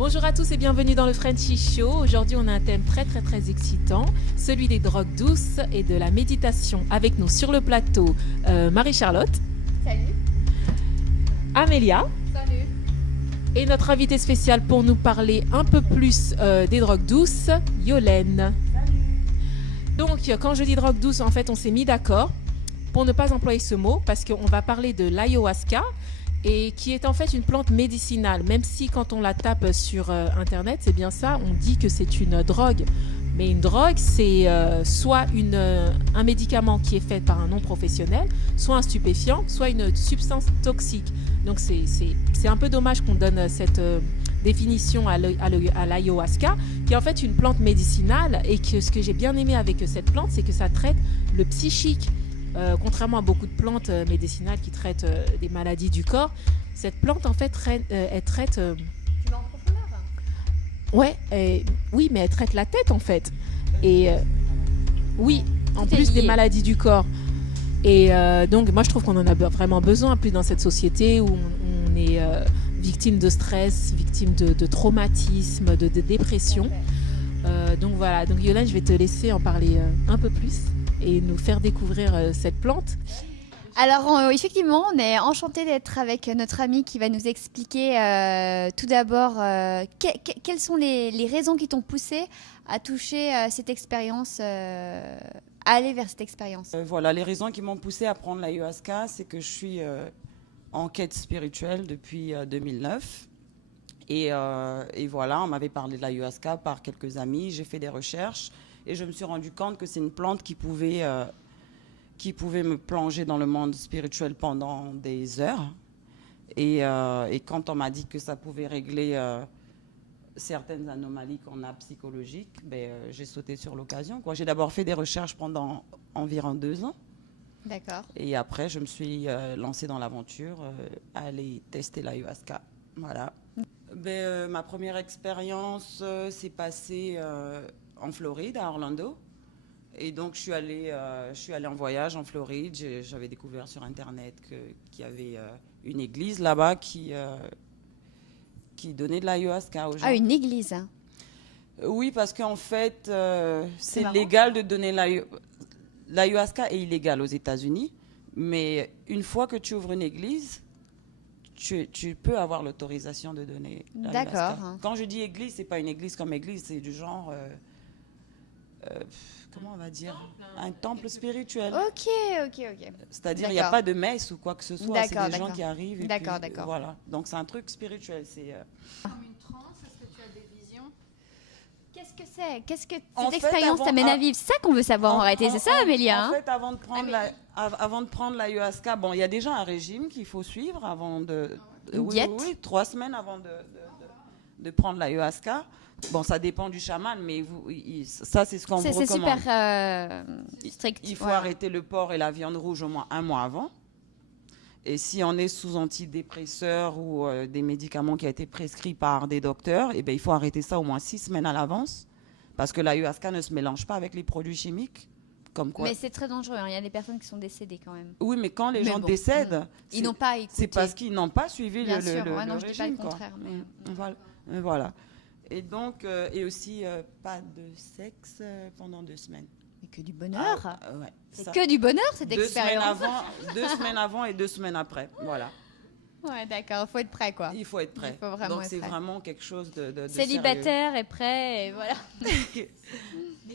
Bonjour à tous et bienvenue dans le Frenchy Show. Aujourd'hui, on a un thème très excitant, celui des drogues douces et de la méditation. Avec nous sur le plateau, Marie-Charlotte. Salut. Amélia. Salut. Et notre invité spécial pour nous parler un peu plus des drogues douces, Yolène. Salut. Donc, quand je dis drogue douce, en fait, on s'est mis d'accord pour ne pas employer ce mot parce qu'on va parler de l'ayahuasca. Et qui est en fait une plante médicinale, même si quand on la tape sur Internet, c'est bien ça, on dit que c'est une drogue. Mais une drogue, c'est soit un médicament qui est fait par un non-professionnel, soit un stupéfiant, soit une substance toxique. Donc c'est un peu dommage qu'on donne cette définition à l'ayahuasca, qui est en fait une plante médicinale, et que ce que j'ai bien aimé avec cette plante, c'est que ça traite le psychique. Contrairement à beaucoup de plantes médicinales qui traitent des maladies du corps, cette plante en fait elle traite. Tu vas en profondeur? Ouais, oui, mais elle traite la tête en fait. Et oui, en plus des maladies du corps. Et donc moi je trouve qu'on en a vraiment besoin, plus dans cette société où on est victime de stress, victime de traumatisme, de dépression. Donc voilà, donc Yolène, je vais te laisser en parler un peu plus et nous faire découvrir cette plante. Alors effectivement, on est enchanté d'être avec notre ami qui va nous expliquer tout d'abord quelles sont les raisons qui t'ont poussé à toucher cette expérience, à aller vers cette expérience. Voilà, les raisons qui m'ont poussé à prendre l'ayahuasca, c'est que je suis en quête spirituelle depuis 2009. Et voilà, on m'avait parlé de l'ayahuasca par quelques amis, j'ai fait des recherches et je me suis rendu compte que c'est une plante qui pouvait me plonger dans le monde spirituel pendant des heures. Et quand on m'a dit que ça pouvait régler certaines anomalies qu'on a psychologiques, j'ai sauté sur l'occasion. J'ai d'abord fait des recherches pendant environ 2 ans. D'accord. Et après, je me suis lancée dans l'aventure à aller tester l'ayahuasca. Voilà. Ma première expérience s'est passée en Floride, à Orlando. Et donc, je suis allée en voyage en Floride. J'avais découvert sur Internet qu'il y avait une église là-bas qui donnait de l'ayahuasca aux gens. Ah, une église. Oui, parce qu'en fait, c'est légal de donner l'ayahuasca est illégal aux États-Unis. Mais une fois que tu ouvres une église, tu peux avoir l'autorisation de donner l'ayahuasca. D'accord. Quand je dis église, c'est pas une église comme église, c'est du genre, comment on va dire, un temple spirituel. Ok. C'est-à-dire, il n'y a pas de messe ou quoi que ce soit, c'est des gens qui arrivent. D'accord. Voilà, donc c'est un truc spirituel. C'est Comme une transe, est-ce que tu as des visions? Qu'est-ce que c'est? Qu'est-ce que En cette fait, expérience t'amène à vivre? C'est ça qu'on veut savoir en réalité, c'est ça, Amélia? En fait, avant de prendre l'ayahuasca, il y a déjà un régime qu'il faut suivre avant de... Une diète? Oui, 3 semaines avant de prendre l'ayahuasca. Bon, ça dépend du chaman, mais ça, c'est ce qu'on vous recommande. C'est super strict. Il faut arrêter le porc et la viande rouge au moins 1 mois avant. Et si on est sous antidépresseurs ou des médicaments qui ont été prescrits par des docteurs, il faut arrêter ça au moins 6 semaines à l'avance. Parce que l'ayahuasca ne se mélange pas avec les produits chimiques. Comme quoi. Mais c'est très dangereux, hein. Il y a des personnes qui sont décédées quand même. Oui, mais quand les gens décèdent, ils n'ont pas écouté. C'est parce qu'ils n'ont pas suivi Bien le sûr. régime. Je dis pas le contraire. Mais... Voilà. Et donc, et aussi, pas de sexe pendant 2 semaines. Mais que du bonheur. Ouais, c'est que du bonheur, cette 2 expérience. 2 semaines avant et 2 semaines après. Voilà. Ouais, d'accord. Il faut être prêt, quoi. Il faut être prêt. Il faut vraiment donc, être c'est prêt. Vraiment quelque chose de célibataire et prêt, et voilà. Mais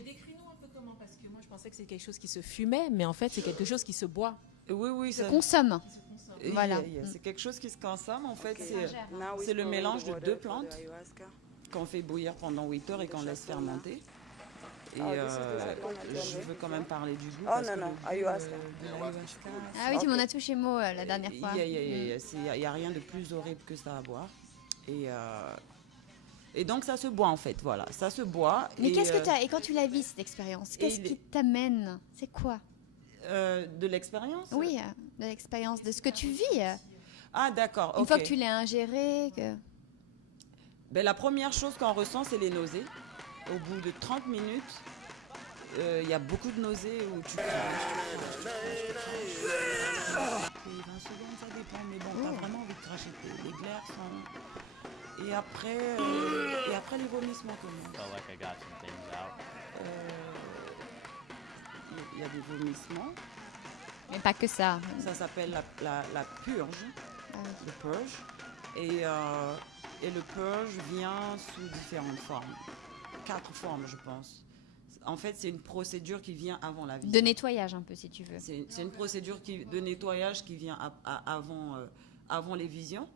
décris-nous un peu comment, parce que moi je pensais que c'est quelque chose qui se fumait, mais en fait c'est quelque chose qui se boit. Oui, se consomme. Voilà. C'est quelque chose qui se consomme, en fait. C'est le mélange de 2 plantes qu'on fait bouillir pendant 8 heures et qu'on laisse fermenter. Et je veux quand même parler du goût. ayahuasca. Ah oui, tu m'en as touché mot la dernière fois. Il n'y a rien de plus horrible que ça à boire. Et donc ça se boit en fait, voilà, ça se boit. Mais qu'est-ce que tu as, et quand tu la vis cette expérience, qu'est-ce qui t'amène? C'est quoi? De l'expérience? Oui, de l'expérience, de ce que tu vis. Ah d'accord, Une fois que tu l'as ingéré. La première chose qu'on ressent, c'est les nausées. Au bout de 30 minutes, il y a beaucoup de nausées où tu craches. 20 secondes, ça dépend, mais bon, t'as vraiment envie de cracher. Les glaires sont... Et après les vomissements, comment Felt like I got some things out. Il y a des vomissements. Mais pas que ça. Ça s'appelle la purge, Ah oui. le purge. Et le purge vient sous différentes formes. 4 formes, je pense. En fait, c'est une procédure qui vient avant la vision. De nettoyage un peu, si tu veux. C'est une procédure de nettoyage qui vient avant les visions.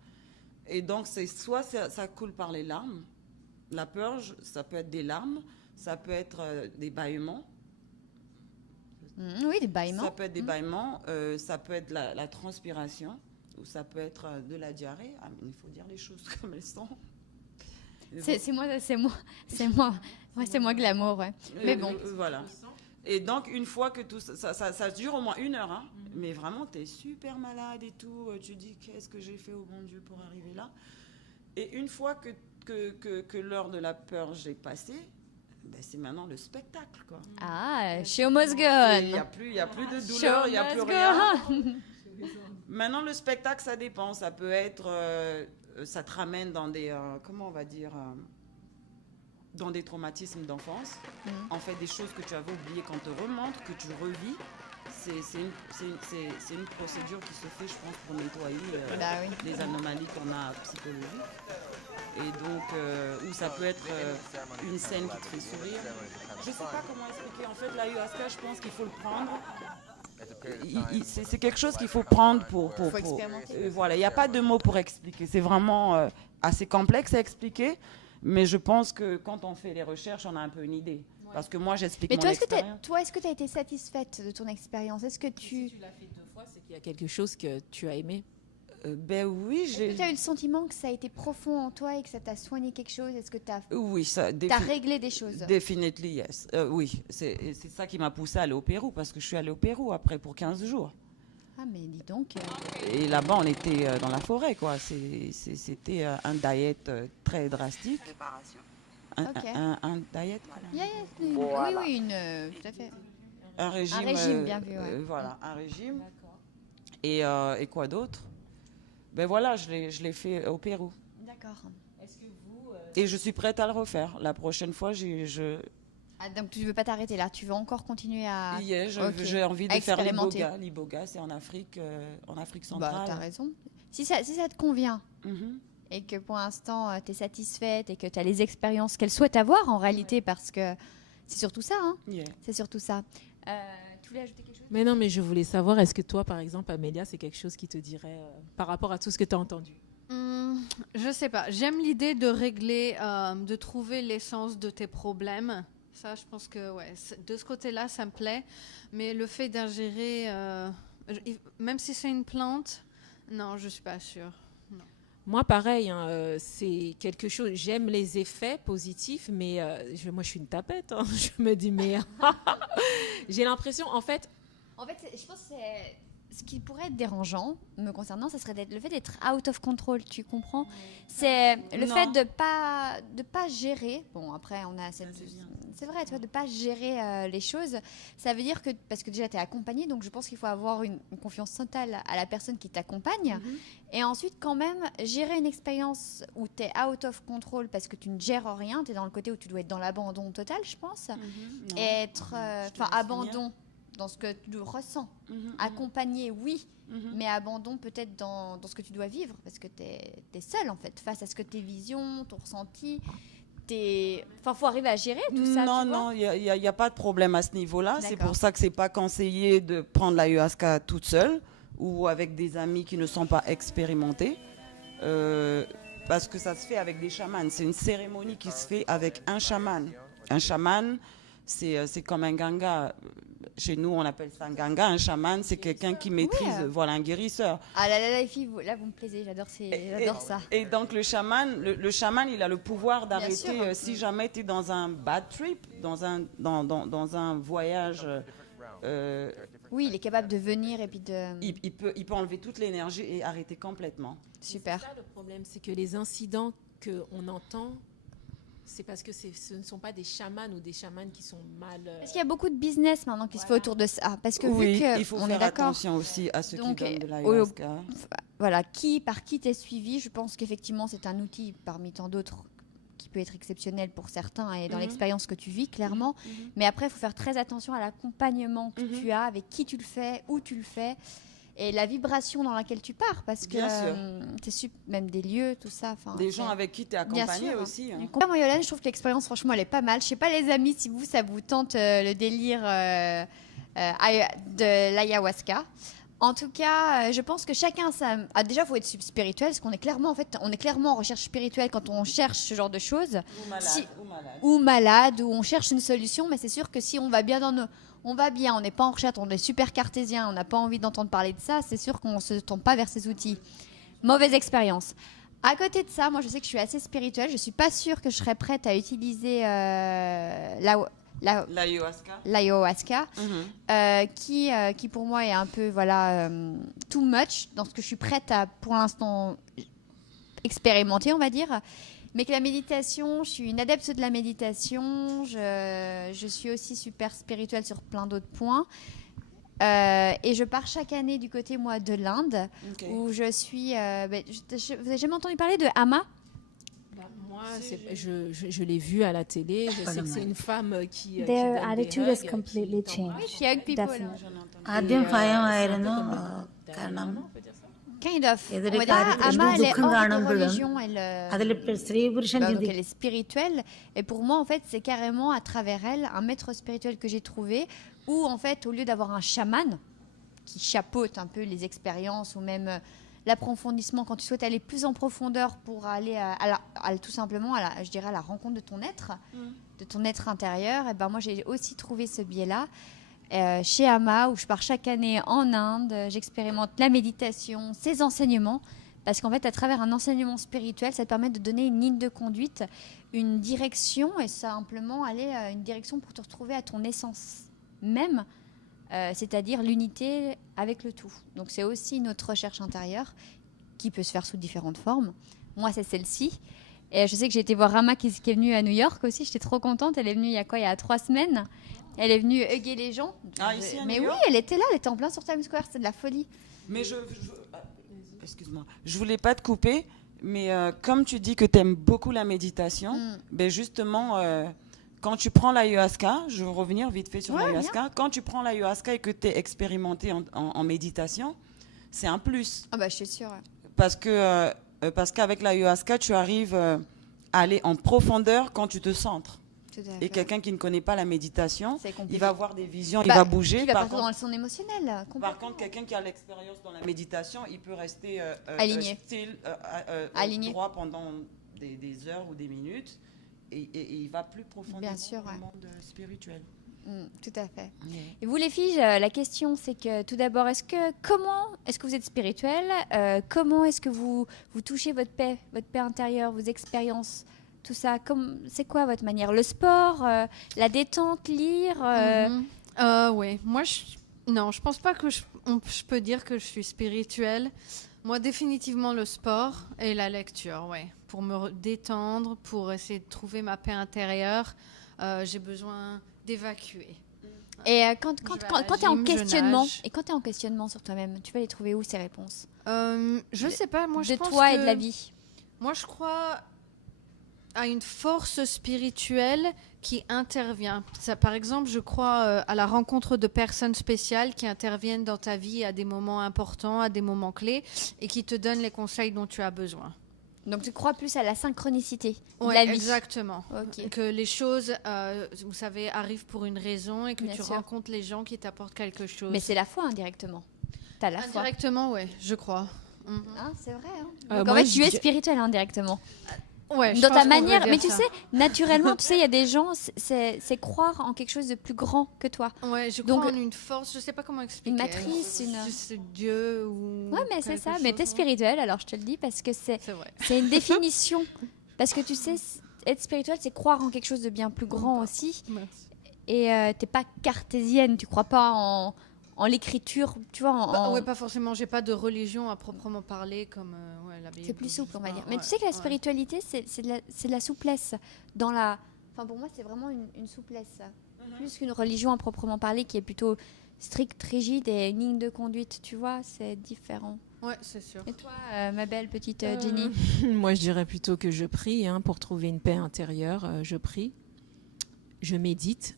Et donc, soit ça coule par les larmes. La purge, ça peut être des larmes, ça peut être des bâillements. Oui, des bâillements. Ça peut être des bâillements, ça peut être la transpiration, ou ça peut être de la diarrhée. Ah, mais il faut dire les choses comme elles sont. C'est moi glamour, ouais. Mais bon. Voilà. Et donc, une fois que tout ça dure au moins 1 heure, hein, mais vraiment, tu es super malade et tout. Tu dis, qu'est-ce que j'ai fait au bon Dieu pour arriver là? Et une fois que l'heure de la purge est passée, ben, c'est maintenant le spectacle, quoi. Ah, show must go Il n'y on. a plus de douleur, il n'y a plus rien. Maintenant, le spectacle, ça dépend. Ça peut être... ça te ramène dans des... comment on va dire dans des traumatismes d'enfance. En fait, des choses que tu avais oubliées quand te remonte, que tu revis. C'est une procédure qui se fait, je pense, pour nettoyer Bah oui. les anomalies qu'on a psychologiques. Et donc, ou ça peut être une scène qui te fait sourire. Je ne sais pas comment expliquer. En fait, l'ayahuasca, je pense qu'il faut le prendre. C'est quelque chose qu'il faut prendre pour expérimenter. voilà, il n'y a pas de mots pour expliquer. C'est vraiment assez complexe à expliquer. Mais je pense que quand on fait les recherches, on a un peu une idée. Parce que moi, j'explique Mais mon toi, expérience. est-ce que tu as été satisfaite de ton expérience? Est-ce que Si tu l'as fait 2 fois, c'est qu'il y a quelque chose que tu as aimé. Ben oui, Est-ce que tu as eu le sentiment que ça a été profond en toi et que ça t'a soigné quelque chose? Est-ce que tu as Oui, ça... réglé des choses? Definitely, yes. Oui, c'est ça qui m'a poussée à aller au Pérou, parce que je suis allée au Pérou après pour 15 jours. Ah, mais dis donc. Et là-bas, on était dans la forêt, quoi. C'était un diet très drastique. Ok. Un diet, Yeah, yeah, oui, tout à fait. un régime. régime, bien vu, ouais. Voilà, un régime. Et quoi d'autre? Ben voilà, je l'ai fait au Pérou. D'accord. Est-ce que vous... Et je suis prête à le refaire. La prochaine fois, Ah, donc tu ne veux pas t'arrêter là, tu veux encore continuer à... Ok. j'ai envie de À faire expérimenter. l'iboga. L'iboga, c'est en Afrique Bah, centrale. t'as raison. Si ça te convient Mhm. et que pour l'instant tu es satisfaite et que tu as les expériences qu'elle souhaite avoir en réalité, parce que c'est surtout ça, hein. Yeah. C'est surtout ça. Tu voulais ajouter quelque chose? Mais non, mais je voulais savoir, est-ce que toi, par exemple, Amélia, c'est quelque chose qui te dirait par rapport à tout ce que tu as entendu? Je sais pas. J'aime l'idée de régler, de trouver l'essence de tes problèmes. Ça, je pense que ouais, de ce côté-là, ça me plaît. Mais le fait d'ingérer, même si c'est une plante, non, je suis pas sûre. Non. Moi, pareil, hein, c'est quelque chose. J'aime les effets positifs, mais moi, je suis une tapette. Hein. Je me dis, mais j'ai l'impression, en fait, Je pense que ce qui pourrait être dérangeant, me concernant, ça serait le fait d'être out of control, tu comprends? C'est le Non. fait de pas gérer. Bon, après, on a cette... C'est vrai, tu vois, de pas gérer les choses. Ça veut dire que, parce que déjà, tu es accompagné, donc je pense qu'il faut avoir une confiance totale à la personne qui t'accompagne. Et ensuite, quand même, gérer une expérience où tu es out of control parce que tu ne gères rien, tu es dans le côté où tu dois être dans l'abandon total, je pense. Non. Et être... Je te Enfin, laisse abandon dans ce que tu ressens. Mhm, Accompagné, oui, mhm. mais abandon peut-être dans ce que tu dois vivre, parce que tu es seul en fait, face à ce que tes visions, ton ressenti, Enfin, faut arriver à gérer tout ça. Non, tu vois. non, il n'y a pas de problème à ce niveau-là. C'est D'accord. pour ça que c'est pas conseillé de prendre l'ayahuasca toute seule ou avec des amis qui ne sont pas expérimentés. Parce que ça se fait avec des chamans. C'est une cérémonie qui se fait avec un chaman. Un chaman, c'est comme un ganga. Chez nous, on appelle ça un ganga. Un chaman, c'est quelqu'un qui maîtrise, voilà, un guérisseur. Ah là là, les filles, là vous me plaisez, j'adore ça. Et donc le chaman, il a le pouvoir Bien d'arrêter sûr. si jamais tu es dans un bad trip, dans un voyage. Oui, il est capable de venir et puis de... Il peut enlever toute l'énergie et arrêter complètement. Super. C'est ça le problème, c'est que les incidents qu'on entend, c'est parce que ce ne sont pas des chamans ou des chamanes qui sont mal... Parce qu'il y a beaucoup de business maintenant qui se fait autour de ça. Parce que Oui, vu que il faut on faire est d'accord, attention aussi à ceux Donc, qui donnent de au- l'ayahuasca. voilà, par qui t'es suivi. Je pense qu'effectivement, c'est un outil parmi tant d'autres qui peut être exceptionnel pour certains et dans l'expérience que tu vis, clairement. Mais après, il faut faire très attention à l'accompagnement que tu as, avec qui tu le fais, où tu le fais, et la vibration dans laquelle tu pars, parce que même des lieux, tout ça. Des gens avec qui tu es accompagné aussi. Hein. Moi, Yolène, je trouve que l'expérience, franchement, elle est pas mal. Je sais pas, les amis, si ça vous tente le délire de l'ayahuasca. En tout cas, je pense que chacun, déjà, faut être spirituel, parce qu'on est clairement, en recherche spirituelle quand on cherche ce genre de choses. Ou malade, ou on cherche une solution. Mais c'est sûr que si on va bien on n'est pas en recherche, on est super cartésien, on n'a pas envie d'entendre parler de ça, c'est sûr qu'on ne se tourne pas vers ces outils. Mauvaise expérience. À côté de ça, moi, je sais que je suis assez spirituelle. Je ne suis pas sûre que je serais prête à utiliser l'ayahuasca, qui pour moi est un peu too much dans ce que je suis prête à pour l'instant expérimenter, on va dire. Mais que la méditation, je suis une adepte de la méditation, je suis aussi super spirituelle sur plein d'autres points. Et je pars chaque année du côté, moi, de l'Inde, où je suis... vous avez jamais entendu parler de Amma? Moi, je l'ai vue à la télé. Je sais que c'est une femme qui Their donne des attitude hugs, has completely changed. Young people. ആദ്യം ഭയമായിരുന്നു കാരണം Kind of. ഏതൊരു On va dire, കാര്യത്തിലും Amma, elle est ദുഃഖം hors de കാണുമ്പോഴും religion, അതിൽ സ്ത്രീ പുരുഷൻ donc elle est spirituelle. Et pour moi, en fait, c'est carrément à travers elle un maître spirituel que j'ai trouvé, où en fait, au lieu d'avoir un chaman qui chapeaute un peu les expériences ou même l'approfondissement, quand tu souhaites aller plus en profondeur pour aller tout simplement je dirais à la rencontre de ton être intérieur, et ben moi j'ai aussi trouvé ce biais-là. Chez Amma, où je pars chaque année en Inde, j'expérimente la méditation, ses enseignements, parce qu'en fait, à travers un enseignement spirituel, ça te permet de donner une ligne de conduite, une direction, et simplement aller une direction pour te retrouver à ton essence même, c'est-à-dire l'unité avec le tout. Donc c'est aussi notre recherche intérieure qui peut se faire sous différentes formes. Moi, c'est celle-ci. Et je sais que j'ai été voir Rama qui est venue à New York aussi, j'étais trop contente, elle est venue il y a 3 semaines. Elle est venue hugger les gens. Ici à Mais New oui, York elle était là, elle était en plein sur Times Square, c'est de la folie. Mais excuse-moi, je voulais pas te couper, mais comme tu dis que tu aimes beaucoup la méditation, ben justement, quand tu prends l'ayahuasca, je veux revenir vite fait sur l'ayahuasca, quand tu prends l'ayahuasca et que tu es expérimenté en méditation, c'est un plus. Ah bah je suis sûre. Parce qu'avec l'ayahuasca, tu arrives à aller en profondeur quand tu te centres. Et quelqu'un qui ne connaît pas la méditation, il va avoir des visions, il va bouger. Il va partir dans son émotionnel. Par contre, quelqu'un qui a l'expérience dans la méditation, il peut rester aligné, droit pendant des heures ou des minutes, et il va plus profondément dans le monde spirituel. Tout à fait. Et vous les filles, la question c'est que tout d'abord, comment est-ce que vous êtes spirituel, comment est-ce que vous touchez votre paix intérieure, vos expériences, tout ça, c'est quoi votre manière? Le sport, la détente, lire Oui, moi je pense pas que je peux dire que je suis spirituelle. Moi, définitivement le sport et la lecture, pour me détendre, pour essayer de trouver ma paix intérieure, j'ai besoin d'évacuer. Et quand tu es en questionnement, sur toi-même, tu vas les trouver où ces réponses? Je sais pas, moi je pense de toi et de la vie. Moi, je crois à une force spirituelle qui intervient. Ça, par exemple, je crois à la rencontre de personnes spéciales qui interviennent dans ta vie à des moments importants, à des moments clés, et qui te donnent les conseils dont tu as besoin. Donc tu crois plus à la synchronicité de la vie. Exactement. Que les choses, vous savez, arrivent pour une raison et que tu rencontres les gens qui t'apportent quelque chose. Mais c'est la foi indirectement. T'as la foi. Indirectement, oui, je crois. C'est vrai. Donc en fait, tu es spirituel indirectement. Ouais, dans ta manière, mais tu sais, naturellement, il y a des gens, c'est croire en quelque chose de plus grand que toi. Ouais, je crois en une force, je sais pas comment expliquer. Une matrice, Dieu ou. Ouais, mais c'est ça. Mais t'es spirituel, alors je te le dis parce que c'est une définition. Parce que tu sais, être spirituel, c'est croire en quelque chose de bien plus grand aussi. Merci. Et t'es pas cartésienne, tu crois pas en l'écriture, tu vois. Ouais, pas forcément. J'ai pas de religion à proprement parler comme la Bible. C'est plus souple, on va dire. Mais tu sais que la spiritualité, c'est de la souplesse. Enfin, pour moi, c'est vraiment une souplesse. Plus qu'une religion à proprement parler qui est plutôt stricte, rigide et une ligne de conduite, tu vois, c'est différent. Ouais, c'est sûr. Et toi, ma belle petite Jenny? Moi, je dirais plutôt que je prie pour trouver une paix intérieure. Je prie. Je médite.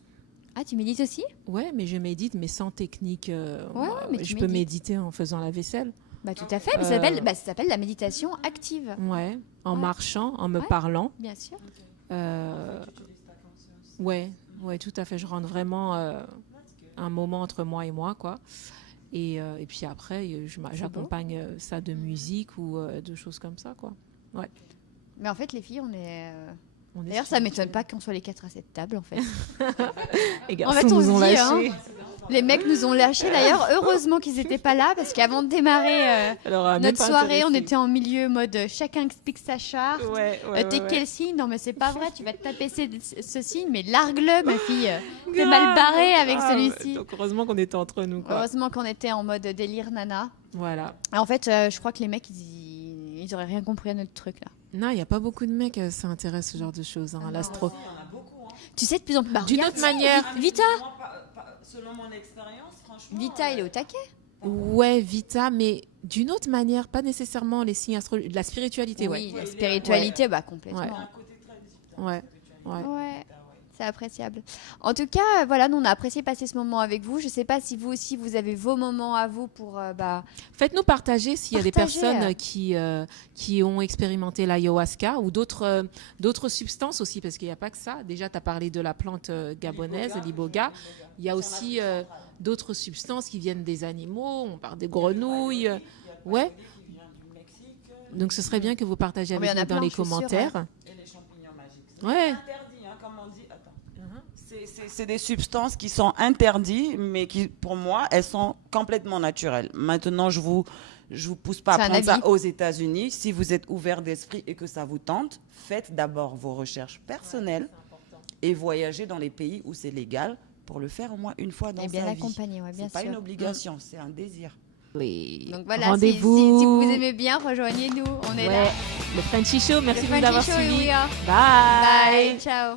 Ah, tu médites aussi? Ouais, mais je médite, mais sans technique. Moi, mais tu je peux médites. méditer en faisant la vaisselle. Bah tout à fait, mais ça s'appelle la méditation active. Ouais, en Ouais. marchant, en me Ouais. parlant. Bien sûr. Ouais, tout à fait. Je rentre vraiment un moment entre moi et moi, quoi. Et puis après, j'accompagne ça de musique ou de choses comme ça, quoi. Ouais. Mais en fait, les filles, on est. On est D'ailleurs, ça m'étonne pas qu'on soit les 4 à cette table, en fait. Les En garçons fait, on nous ont se dit, lâchés. Les mecs nous ont lâchés. D'ailleurs, heureusement qu'ils n'étaient pas là, parce qu'avant de démarrer Alors, même notre pas soirée, on intéressé. était en milieu mode chacun explique sa charte. T'es ouais. quel signe? Non, mais c'est pas vrai, tu vas te taper ce signe, mais largue-le, ma fille. T'es Grave. mal barré avec Ah, celui-ci. Donc, heureusement qu'on était entre nous, quoi. Heureusement qu'on était en mode délire nana. Voilà. Et en fait, je crois que les mecs, ils auraient rien compris à notre truc là. Non, il n'y a pas beaucoup de mecs qui s'intéressent à ce genre de choses, l'astro. Tu sais, de plus en plus. Bah, D'une regarde, autre manière. Vita, Selon mon expérience, franchement. Vita, il est au taquet. Ouais, Vita, mais d'une autre manière, pas nécessairement les signes astrologiques, de la spiritualité, Oui, la spiritualité, bah complètement. ouais. Ouais, c'est appréciable. En tout cas, voilà, nous on a apprécié passer ce moment avec vous. Je sais pas si vous aussi vous avez vos moments à vous pour Faites-nous partager s'il y a des Partagez. personnes qui ont expérimenté l'ayahuasca ou d'autres substances aussi, parce qu'il n'y a pas que ça. Déjà, tu as parlé de la plante gabonaise, l'iboga. Il y a aussi d'autres substances qui viennent des animaux. On parle des grenouilles. Ouais. Donc, ce serait bien que vous partagiez Oh, mais avec il y en a nous dans plein, les je suis sûre, commentaires. Et les champignons magiques. Ouais. Interdit, comme on dit. Attends. C'est des substances qui sont interdites, mais qui, pour moi, elles sont complètement naturelles. Maintenant, je vous pousse pas C'est à un prendre ça habit. aux États-Unis. Si vous êtes ouvert d'esprit et que ça vous tente, faites d'abord vos recherches personnelles et voyagez dans les pays où c'est légal pour le faire au moins une fois dans et bien sa vie. accompagné, ouais, bien C'est pas sûr. une obligation, c'est un désir. Donc voilà, Rendez-vous. si vous aimez bien, rejoignez-nous. On est là. Le Frenchy Show, merci Le de nous avoir Frenchy Show, suivis. we are. Bye. Bye, ciao.